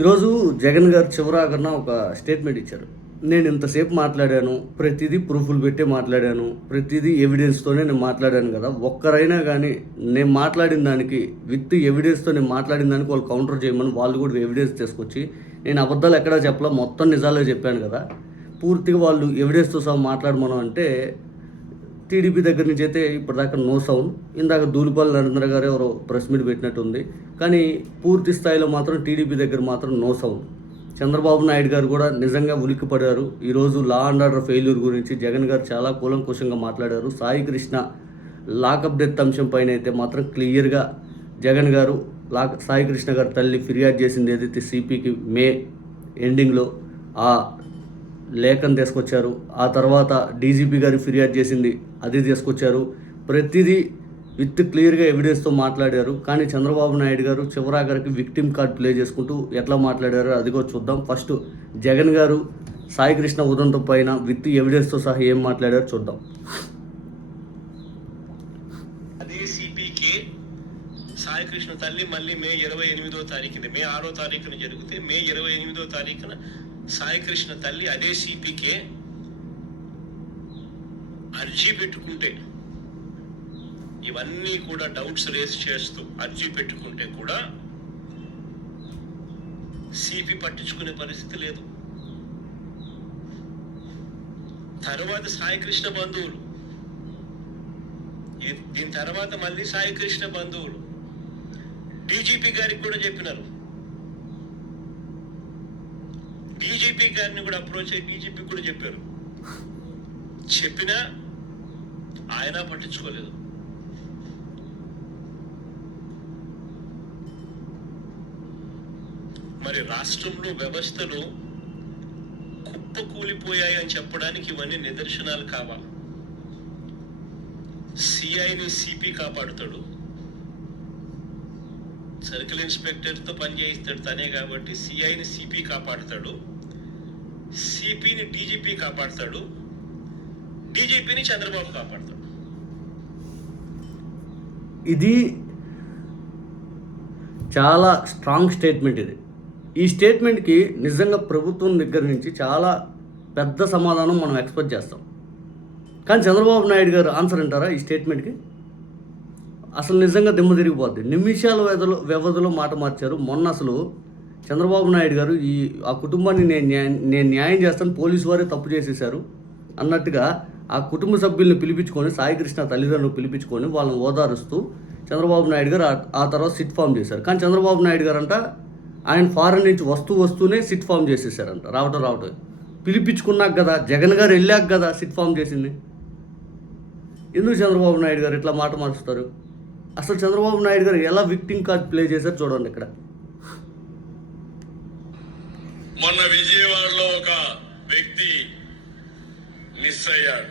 ఈరోజు జగన్ గారు చివరాగన ఒక స్టేట్మెంట్ ఇచ్చారు. నేను ఇంతసేపు మాట్లాడాను, ప్రతిదీ ప్రూఫ్‌లు పెట్టే మాట్లాడాను, ప్రతిదీ ఎవిడెన్స్‌తోనే నేను మాట్లాడాను కదా! ఒక్కరైనా గానీ నేను మాట్లాడిన దానికి విత్ ఎవిడెన్స్‌తో నేను మాట్లాడిన దానికి వాళ్ళు కౌంటర్ చేయమని వాళ్ళు కూడా ఎవిడెన్స్ తీసుకొచ్చి, నేను అబద్ధాలు ఎక్కడా చెప్పలా, మొత్తం నిజాలే చెప్పాను కదా! పూర్తిగా వాళ్ళు ఎవిడెన్స్‌తో సహా మాట్లాడమను అంటే టీడీపీ దగ్గర నుంచి అయితే ఇప్పటిదాకా నో సౌండ్. ఇందాక ధూళిపాల నరేంద్ర గారు ఎవరో ప్రెస్ మీట్ పెట్టినట్టుంది. కానీ పూర్తి స్థాయిలో మాత్రం టీడీపీ దగ్గర మాత్రం నో సౌండ్. చంద్రబాబు నాయుడు గారు కూడా నిజంగా ఉలిక్కిపడారు. ఈరోజు లా అండ్ ఆర్డర్ ఫెయిల్యూర్ గురించి జగన్ గారు చాలా కూలంకుషంగా మాట్లాడారు. సాయి కృష్ణ లాకప్ డెత్ అంశం పైన అయితే మాత్రం క్లియర్గా జగన్ గారు సాయి కృష్ణ గారు తల్లి ఫిర్యాదు చేసింది ఏదైతే సిపికి మే ఎండింగ్లో ఆ లేఖను తీసుకొచ్చారు. ఆ తర్వాత డీజీపీ గారికి ఫిర్యాదు చేసింది అది తీసుకొచ్చారు. ప్రతిదీ విత్ క్లియర్గా ఎవిడెన్స్తో మాట్లాడారు. కానీ చంద్రబాబు నాయుడు గారు చివరాఖరికి విక్టిమ్ కార్డ్ ప్లే చేసుకుంటూ ఎట్లా మాట్లాడారో అదిగో చూద్దాం. ఫస్ట్ జగన్ గారు సాయి కృష్ణ ఉదంతం పైన విత్ ఎవిడెన్స్తో సహా ఏం మాట్లాడారో చూద్దాం. అదే సిపికే సాయి కృష్ణ తల్లి మళ్ళీ మే 28వ తారీఖున మే 6వ తారీఖున జరిగితే మే 28వ తారీఖున సాయి కృష్ణ తల్లి అదే సిపికే అర్జీ పెట్టుకుంటే, ఇవన్నీ కూడా డౌట్స్ రేస్ చేస్తూ అర్జీ పెట్టుకుంటే కూడా సిపి పట్టించుకునే పరిస్థితి లేదు. తర్వాత సాయి కృష్ణ బంధువులు, దీని తర్వాత మళ్ళీ సాయి కృష్ణ బంధువులు డీజీపీ గారికి కూడా చెప్పినారు. డీజీపీ గారిని కూడా అప్రోచ్ అయ్యి డీజీపీ కూడా చెప్పారు. చెప్పినా ఆయన పట్టించుకోలేదు. మరి రాష్ట్రంలో వ్యవస్థలు కుప్పకూలిపోయాయి అని చెప్పడానికి ఇవన్నీ నిదర్శనాలు కావా? సిఐని సిపి కాపాడుతాడు, సర్కిల్ ఇన్స్పెక్టర్తో పనిచేయిస్తాడు తనే కాబట్టి సిఐని సిపి కాపాడుతాడు, సిపిని డీజీపీ కాపాడుతాడు, డీజీపీని చంద్రబాబు కాపాడుతాడు. ఇది చాలా స్ట్రాంగ్ స్టేట్మెంట్. ఈ స్టేట్మెంట్కి నిజంగా ప్రభుత్వం దగ్గర నుంచి చాలా పెద్ద సమాధానం మనం ఎక్స్పెక్ట్ చేస్తాం. కానీ చంద్రబాబు నాయుడు గారు ఆన్సర్ అంటారా ఈ స్టేట్మెంట్కి? అసలు నిజంగా దిమ్మ తిరిగిపోద్ది. నిమిషాల వ్యవధిలో మాట మార్చారు. మొన్న అసలు చంద్రబాబు నాయుడు గారు ఆ కుటుంబాన్ని నేను న్యాయం చేస్తాను, పోలీసు వారే తప్పు చేసేశారు అన్నట్టుగా ఆ కుటుంబ సభ్యుల్ని పిలిపించుకొని సాయి కృష్ణ తల్లిదండ్రులు పిలిపించుకొని వాళ్ళని ఓదారుస్తూ చంద్రబాబు నాయుడు గారు ఆ తర్వాత సిట్ ఫామ్ చేశారు. కానీ చంద్రబాబు నాయుడు గారు అంట ఆయన ఫారెన్ నుంచి వస్తూనే సిట్ ఫామ్ చేసేసారంట. రావటం పిలిపించుకున్నాక కదా, జగన్ గారు వెళ్ళాక కదా సిట్ ఫామ్ చేసింది. ఎందుకు చంద్రబాబు నాయుడు గారు ఇట్లా మాట మారుస్తారు? అసలు చంద్రబాబు నాయుడు గారు ఎలా విక్టిమ్ కార్డ్ ప్లే చేశారు చూడండి. ఇక్కడ మొన్న విజయవాడలో ఒక వ్యక్తి మిస్ అయ్యాడు.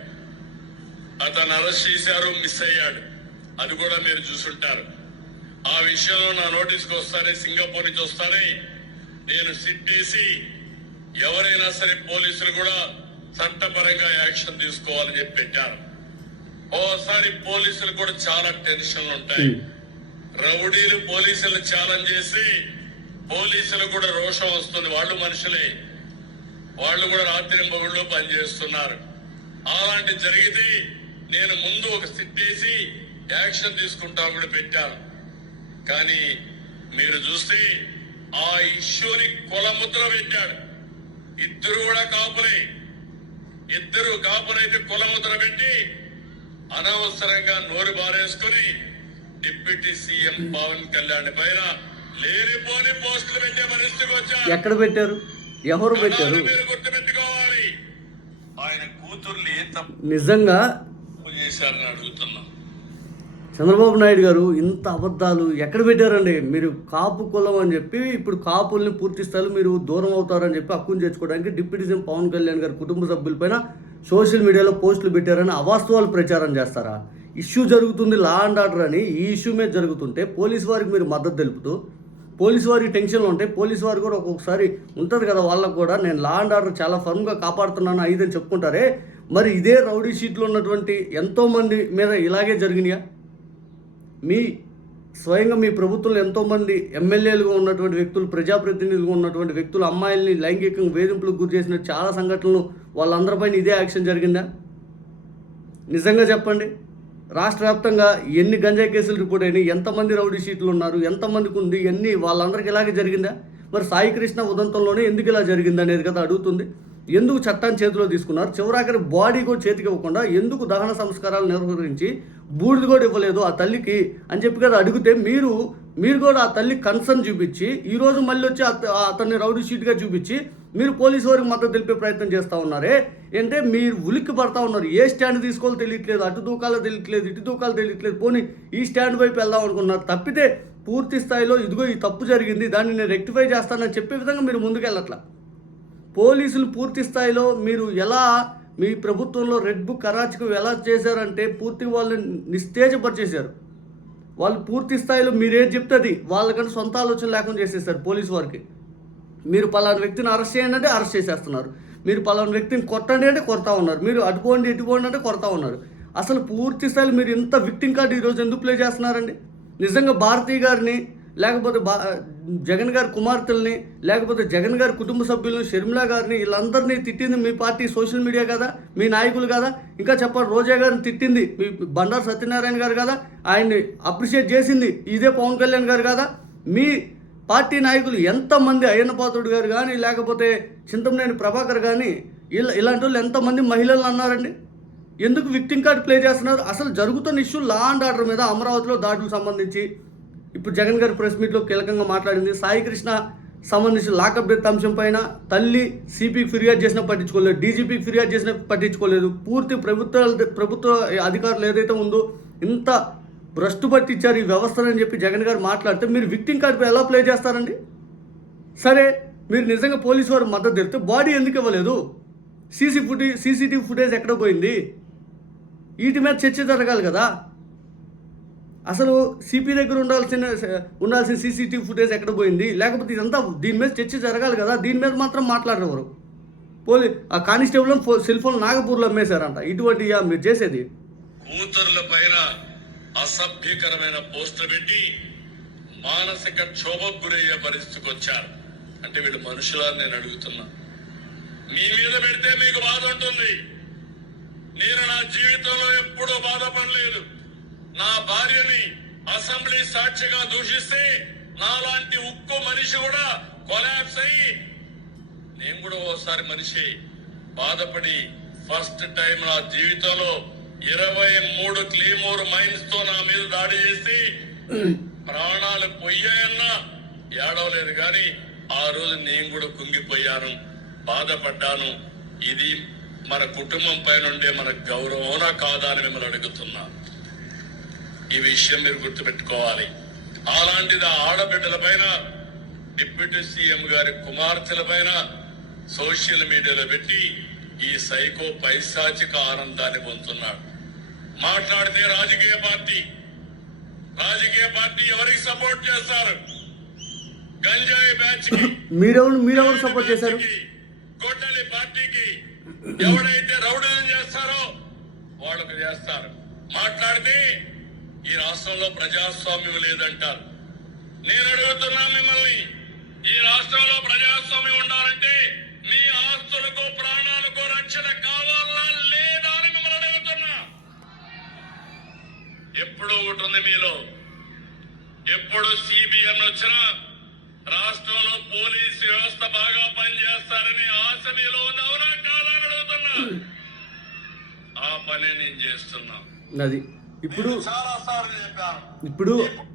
అతను అరెస్ట్ చేశారు, మిస్ అయ్యాడు. అది కూడా మీరు చూసుంటారు. ఆ విషయంలో నా నోటీస్కి వస్తానే, సింగపూర్ నుంచి వస్తానే నేను సిట్ చేసి ఎవరైనా సరే పోలీసులు కూడా చట్టపరంగా యాక్షన్ తీసుకోవాలని చెప్పి పెట్టారు. ఓసారి పోలీసులు కూడా చాలా టెన్షన్లు ఉంటాయి. రౌడీలు పోలీసులు ఛాలెంజ్ చేసి పోలీసులు కూడా రోషం వస్తుంది. వాళ్ళు మనుషులే, వాళ్ళు కూడా రాత్రి పగుళ్ళు పనిచేస్తున్నారు. అలాంటి జరిగితే నేను ముందు ఒక సిట్ వేసి యాక్షన్ తీసుకుంటా కూడా పెట్టాను. కానీ మీరు చూస్తే ఆ ఇష్యూని కొలముద్ర పెట్టాడు. ఇద్దరు కూడా కాపులే. ఇద్దరు కాపులైతే కొలముద్ర పెట్టి అనవసరంగా నోరు బారేసుకుని డిప్యూటీ సీఎం పవన్ కళ్యాణ్ పైన లేనిపోని పోస్టులు పెట్టే పరిస్థితికి వచ్చారు. ఎక్కడ పెట్టారు? ఎవరు పెట్టారు? మీరు గుర్తుపెట్టుకోవాలి. ఆయన కూతుర్ని ఏ తప్పు నిజంగా చేశారని అడుగుతున్నా. చంద్రబాబు నాయుడు గారు ఇంత అబద్ధాలు ఎక్కడ పెట్టారండి? మీరు కాపు కులం అని చెప్పి ఇప్పుడు కాపుల్ని పూర్తి స్థాయిలో మీరు దూరం అవుతారని చెప్పి హక్కును చేర్చుకోవడానికి డిప్యూటీ సీఎం పవన్ కళ్యాణ్ గారి కుటుంబ సభ్యులపైన సోషల్ మీడియాలో పోస్టులు పెట్టారని అవాస్తవాలు ప్రచారం చేస్తారా? ఇష్యూ జరుగుతుంది లా అండ్ ఆర్డర్ అని, ఈ ఇష్యూ మీద జరుగుతుంటే పోలీసు వారికి మీరు మద్దతు తెలుపుతూ, పోలీసు వారికి టెన్షన్లు ఉంటాయి. పోలీసు వారు కూడా ఒక్కొక్కసారి ఉంటుంది కదా, వాళ్ళకు కూడా నేను లా అండ్ ఆర్డర్ చాలా ఫర్మ్గా కాపాడుతున్నాను ఐదని చెప్పుకుంటారే. మరి ఇదే రౌడీ షీట్లో ఉన్నటువంటి ఎంతోమంది మీద ఇలాగే జరిగినాయా? మీ స్వయంగా మీ ప్రభుత్వంలో ఎంతోమంది ఎమ్మెల్యేలుగా ఉన్నటువంటి వ్యక్తులు, ప్రజాప్రతినిధులుగా ఉన్నటువంటి వ్యక్తులు అమ్మాయిల్ని లైంగికంగా వేధింపులకు గురి చేసిన చాలా సంఘటనలు వాళ్ళందరిపైన ఇదే యాక్షన్ జరిగిందా? నిజంగా చెప్పండి. రాష్ట్ర వ్యాప్తంగా ఎన్ని గంజాయి కేసులు రిపోర్ట్ అయినాయి, ఎంతమంది రౌడీ షీట్లు ఉన్నారు, ఎంతమందికి ఉంది, ఎన్ని వాళ్ళందరికీ ఇలాగే జరిగిందా? మరి సాయి కృష్ణ ఉదంతంలోనే ఎందుకు ఇలా జరిగింది అనేది కదా అడుగుతుంది. ఎందుకు చట్టాన్ని చేతిలో తీసుకున్నారు? చివరాఖరి బాడీ కూడా చేతికి ఇవ్వకుండా ఎందుకు దహన సంస్కారాలు నిర్వహించి బూడిద కూడా ఇవ్వలేదు ఆ తల్లికి అని చెప్పి కదా అడిగితే మీరు కూడా ఆ తల్లి కన్సర్న్ చూపించి ఈరోజు మళ్ళీ వచ్చి అతన్ని రౌడీ షీట్గా చూపించి మీరు పోలీసు వారికి మద్దతు తెలిపే ప్రయత్నం చేస్తూ ఉన్నారే. అంటే మీరు ఉలిక్కి పడతా ఉన్నారు. ఏ స్టాండ్ తీసుకోవాలో తెలియట్లేదు, అటు దూకాలో తెలియట్లేదు, ఇటు దూకాలో తెలియట్లేదు, పోనీ ఈ స్టాండ్ వైపు వెళ్దాం అనుకున్నారు తప్పితే పూర్తి స్థాయిలో ఇదిగో ఈ తప్పు జరిగింది, దాన్ని నేను రెక్టిఫై చేస్తానని చెప్పే విధంగా మీరు ముందుకెళ్ళట్లా. పోలీసులు పూర్తి స్థాయిలో మీరు ఎలా మీ ప్రభుత్వంలో రెడ్ బుక్ అరాచకం ఎలా చేశారంటే పూర్తి వాళ్ళని నిస్తేజపరిచేశారు. వాళ్ళు పూర్తి స్థాయిలో మీరేం చెప్తుంది వాళ్ళకంటే సొంత ఆలోచన లేకుండా చేసేసారు. పోలీసు వారికి మీరు పలానా వ్యక్తిని అరెస్ట్ చేయండి అంటే అరెస్ట్ చేసేస్తున్నారు, మీరు పలానా వ్యక్తిని కొట్టండి అంటే కొడతా ఉన్నారు, మీరు అటుపోండి ఇటుపోండి అంటే కొడతా ఉన్నారు. అసలు పూర్తి స్థాయిలో మీరు ఇంత విక్టింగ్ కార్డు ఈరోజు ఎందుకు ప్లే చేస్తున్నారండి? నిజంగా భారతీ గారిని, లేకపోతే జగన్ గారి కుమార్తెల్ని, లేకపోతే జగన్ గారి కుటుంబ సభ్యులను, షర్మిల గారిని, వీళ్ళందరినీ తిట్టింది మీ పార్టీ సోషల్ మీడియా కదా, మీ నాయకులు కదా. ఇంకా చెప్పండి, రోజా గారిని తిట్టింది మీ బండారు సత్యనారాయణ గారు కదా, ఆయన్ని అప్రిషియేట్ చేసింది ఇదే పవన్ కళ్యాణ్ గారు కదా. మీ పార్టీ నాయకులు ఎంతమంది, అయ్యన్న పాత్రుడు గారు కానీ, లేకపోతే చింతమనేని ప్రభాకర్ కానీ, ఇలాంటి వాళ్ళు ఎంతమంది మహిళలు అన్నారండి? ఎందుకు విక్టింగ్ కార్డ్ ప్లే చేస్తున్నారు? అసలు జరుగుతున్న ఇష్యూ లా అండ్ ఆర్డర్ మీద, అమరావతిలో దాడులకు సంబంధించి ఇప్పుడు జగన్ గారి ప్రెస్ మీట్లో కీలకంగా మాట్లాడింది. సాయి కృష్ణ సంబంధించిన లాకప్ డెత్ అంశం పైన తల్లి సిపికి ఫిర్యాదు చేసినా పట్టించుకోలేదు, డీజీపీకి ఫిర్యాదు చేసినా పట్టించుకోలేదు. పూర్తి ప్రభుత్వ అధికారులు ఏదైతే ఉందో ఇంత భ్రష్టు పట్టించారు ఈ వ్యవస్థలని చెప్పి జగన్ గారు మాట్లాడితే మీరు విక్టింగ్ కార్డుపై ఎలా ప్లే చేస్తారండి? సరే, మీరు నిజంగా పోలీసు వారు మద్దతు తెలిస్తే బాడీ ఎందుకు ఇవ్వలేదు? సీసీటీవీ ఫుటేజ్ ఎక్కడ పోయింది? వీటి మీద చర్చ జరగాలి కదా. అసలు సిపి దగ్గర ఉండాల్సిన సీసీటీవీ ఫుటేజ్ ఎక్కడ పోయింది? లేకపోతే ఇదంతా దీని మీద చర్చ జరగాలి కదా. దీని మీద మాత్రం మాట్లాడేవారు. ఆ కానిస్టేబుల్ సెల్ ఫోన్ నాగపూర్లో అమ్మేశారంట. ఇటువంటి మీరు చేసేది కూతుర్ల పైన అసభ్యకరమైన పోస్టర్ పెట్టి మానసిక క్షోభకు గురయ్యే పరిస్థితికి వచ్చారు. అంటే వీళ్ళు మనుషులని నేను అడుగుతున్నా. మీ మీద పెడితే మీకు బాధ ఉంటుంది. నేను నా జీవితంలో ఎప్పుడూ బాధపడలేదు. నా భార్యని అసెంబ్లీ సాక్షిగా దూషిస్తే నాలాంటి ఉక్కు మనిషి కూడా కొలాప్స్ అయ్యి, నేను కూడా ఓసారి మనిషి బాధపడి ఫస్ట్ టైం నా జీవితంలో 23 క్లీమోర్ మైన్స్ తో నా మీద దాడి చేసి ప్రాణాలు పోయాయన్నా ఏడవలేదు. కానీ ఆ రోజు నేను కూడా కుంగిపోయాను, బాధపడ్డాను. ఇది మన కుటుంబం పైన ఉండే మన గౌరవమా కాదా అని మిమ్మల్ని అడుగుతున్నా. ఈ విషయం మీరు గుర్తుపెట్టుకోవాలి. అలాంటిది ఆడబిడ్డల పైన, డిప్యూటీ సీఎం గారి కుమార్తెల పైన సోషల్ మీడియాలో పెట్టి ఈ సైకో పైశాచిక ఆనందాన్ని పొందుతున్నాడు. మాట్లాడితే రాజకీయ పార్టీ ఎవరికి సపోర్ట్ చేస్తారు? గంజాయి బ్యాచ్ కి, మీరెవరు సపోర్ట్ చేశారు? గొడ్డలి పార్టీకి. ఎవడైతే రౌడీలను చేస్తారో వాళ్ళకు చేస్తారు. మాట్లాడితే ఈ రాష్ట్రంలో ప్రజాస్వామ్యం లేదంటారు. నేను అడుగుతున్నా మిమ్మల్ని, ఈ రాష్ట్రంలో ప్రజాస్వామ్యం ఉండాలంటే మీ ఆస్తులకు ప్రాణాలకు రక్షణ కావాలా లేదా అని మిమ్మల్ని అడుగుతున్నా. ఎప్పుడు ఉంటుంది మీలో, ఎప్పుడు సిబిఎన్ వచ్చినా రాష్ట్రంలో పోలీసు వ్యవస్థ బాగా పనిచేస్తారని ఆశ మీలో ఉంది. అవునా కాదా అని అడుగుతున్నా. ఆ పని నేను చేస్తున్నా. అది ఇప్పుడు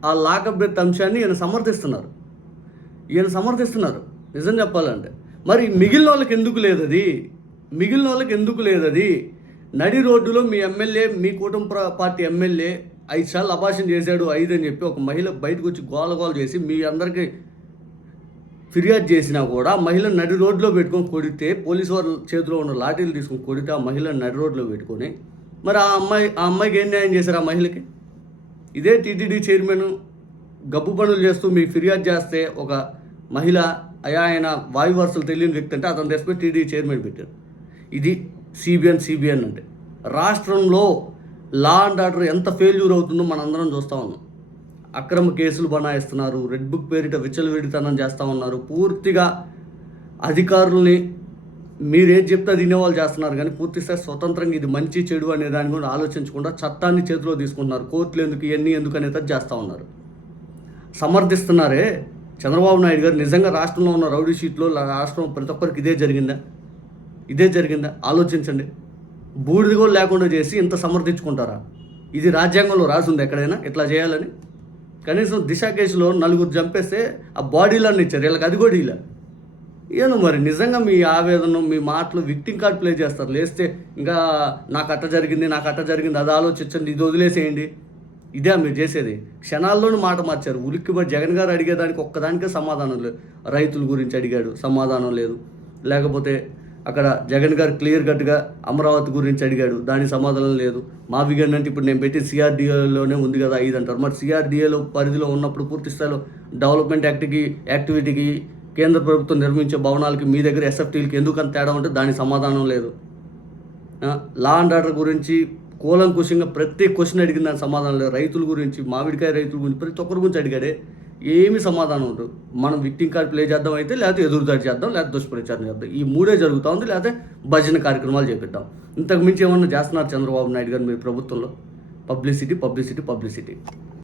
ఆ లాకప్ డెత్ అంశాన్ని ఈయన సమర్థిస్తున్నారు. నిజం చెప్పాలంటే మరి మిగిలిన వాళ్ళకి ఎందుకు లేదు అది? నడి రోడ్డులో మీ ఎమ్మెల్యే, మీ కుటుంబ పార్టీ ఎమ్మెల్యే 5 సార్లు అబార్షన్ చేశాడు 5 అని చెప్పి ఒక మహిళ బయటకు వచ్చి గోల చేసి మీ అందరికీ ఫిర్యాదు చేసినా కూడా మహిళను నడి రోడ్లో పెట్టుకొని కొడితే, పోలీసు వారి చేతిలో ఉన్న లాఠీలు తీసుకొని కొడితే ఆ మహిళను నడి రోడ్లో పెట్టుకొని, మరి ఆ అమ్మాయికి ఏం న్యాయం చేశారు? ఆ మహిళకి ఇదే టీటీడీ చైర్మన్ గబ్బు పనులు చేస్తూ మీకు ఫిర్యాదు చేస్తే ఒక మహిళ, ఆయన వాయు వరుసలు తెలియని వ్యక్తి అంటే అతను తెచ్చిపోయి టీటీడీ చైర్మన్ పెట్టారు. ఇది సిబిఎన్ అంటే. రాష్ట్రంలో లా అండ్ ఆర్డర్ ఎంత ఫెయిల్యూర్ అవుతుందో మనందరం చూస్తూ ఉన్నాం. అక్రమ కేసులు బనాయిస్తున్నారు, రెడ్ బుక్ పేరిట విచ్చలవిడితనం చేస్తూ ఉన్నారు. పూర్తిగా అధికారుల్ని మీరేం చెప్తే అది వినేవాళ్ళు చేస్తున్నారు, కానీ పూర్తిస్థాయి స్వతంత్రంగా ఇది మంచి చెడు అనే దాని గురించి ఆలోచించకుండా చట్టాన్ని చేతిలో తీసుకుంటున్నారు. కోర్టులు ఎందుకు, ఇవన్నీ ఎందుకు అనేది చేస్తూ ఉన్నారు. సమర్థిస్తున్నారే చంద్రబాబు నాయుడు గారు. నిజంగా రాష్ట్రంలో ఉన్న రౌడీ షీట్లో రాష్ట్రం ప్రతి ఒక్కరికి ఇదే జరిగిందా ఆలోచించండి. బూడిద కూడా లేకుండా చేసి ఇంత సమర్థించుకుంటారా? ఇది రాజ్యాంగంలో రాసింది ఎక్కడైనా ఇట్లా చేయాలని? కనీసం దిశ కేసులో 4 చంపేస్తే ఆ బాడీలన్నీ ఇచ్చారు, వీళ్ళకి అది కూడా ఇలా. ఏదో మరి నిజంగా మీ ఆవేదన, మీ మాటలు విక్టింగ్ కార్డ్ ప్లే చేస్తారు. లేస్తే ఇంకా నాకు అట్ట జరిగింది అది ఆలోచించండి, ఇది వదిలేసేయండి. ఇదే మీరు చేసేది. క్షణాల్లోనే మాట మార్చారు. ఉలిక్కిపడి జగన్ గారు అడిగేదానికి ఒక్కదానికే సమాధానం లేదు. రైతుల గురించి అడిగాడు, సమాధానం లేదు. లేకపోతే అక్కడ జగన్ గారు క్లియర్ కట్గా అమరావతి గురించి అడిగాడు, దానికి సమాధానం లేదు. మావిగన్ అంటే ఇప్పుడు నేను పెట్టి సిఆర్డీఏలోనే ఉంది కదా 5 అంటారు. మరి సిఆర్డీఏలో పరిధిలో ఉన్నప్పుడు పూర్తి స్థాయిలో డెవలప్మెంట్ యాక్టివిటీకి కేంద్ర ప్రభుత్వం నిర్మించే భవనాలకి మీ దగ్గర ఎస్ఎఫ్టీలకి ఎందుకంత తేడా ఉంటే దానికి సమాధానం లేదు. లా అండ్ ఆర్డర్ గురించి కూలంకుషంగా ప్రతి క్వశ్చన్ అడిగిన దానికి సమాధానం లేదు. రైతుల గురించి, మామిడికాయ రైతుల గురించి ప్రతి ఒక్కరి గురించి అడిగాడే, ఏమీ సమాధానం ఉండదు. మనం విక్టింగ్ కార్డ్ ప్లే చేద్దాం అయితే, లేకపోతే ఎదురుదాడి చేద్దాం, లేకపోతే దుష్ప్రచారం చేద్దాం. ఈ 3 జరుగుతూ ఉంది. లేకపోతే భజన కార్యక్రమాలు చేపిద్దాం. ఇంతకు మించి ఏమన్నా చేస్తున్నారు చంద్రబాబు నాయుడు గారు మీరు ప్రభుత్వంలో? పబ్లిసిటీ.